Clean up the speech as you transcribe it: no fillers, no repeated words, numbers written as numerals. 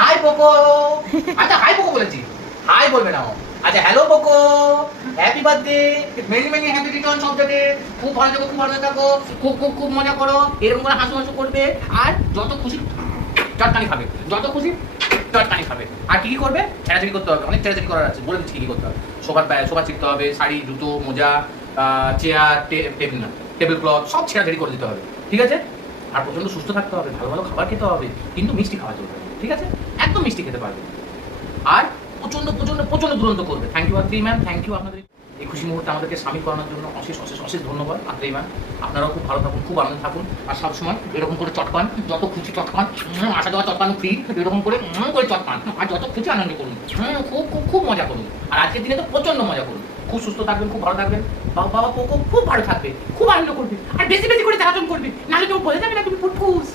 High Poco. আচ্ছা hi Poco বলেছি, hi বলবে না ও। আচ্ছা hello Poco, happy birthday, many many happy returns of the day. খুব ভালো থাকো, খুব ভালো থাকো, খুব খুব খুব মজা করো, এরকম করে হাসু হাসু করবে, আর যত খুশি চটকানি খাবে, যত খুশি চটকানি খাবে। আর কি কি করবে? ছেঁড়াছেড়ি করতে হবে, অনেক ছেঁড়াছেড়ি করার আছে, বলে দিচ্ছি কি কি করতে হবে। সোফা চিপতে হবে, শাড়ি, জুতো, মোজা, চেয়ার, টেবিল ক্লথ সব ছেঁড়াছেড়ি করে দিতে হবে, ঠিক আছে? আর প্রচন্ড সুস্থ থাকতে হবে, ভালো ভালো খাবার খেতে হবে, কিন্তু মিষ্টি খাওয়া চলবে না, ঠিক আছে? একদম মিষ্টি খেতে পারবে। আর প্রচন্ড প্রচন্ড প্রচন্ড দুরন্ত করবে। Thank you Atreyi ma'am, thank you আপনাদের এই খুশি মুহূর্তে আমাদেরকে সামিল করানোর জন্য অশেষ অশেষ অশেষ ধন্যবাদ আত্রেই ম্যাম। আপনারাও খুব ভালো থাকুন, খুব আনন্দ থাকুন, আর সবসময় এরকম করে চটকান, যত খুশি চটকান, আসা যাওয়া চটকানো ফ্রি, এরকম করে চটকান, আর যত খুশি আনন্দ করুন, খুব খুব খুব মজা করুন। আর আজকের দিনে তো প্রচন্ড মজা করুন, খুব সুস্থ থাকবেন, খুব ভালো থাকবেন, বাবা পোকো খুব ভালো থাকবে, খুব আনন্দ করবে, আর বেশি বেশি করে চালাচল করবে, নাহলে তুমি বলে যাবে না তুমি ফুটফুস।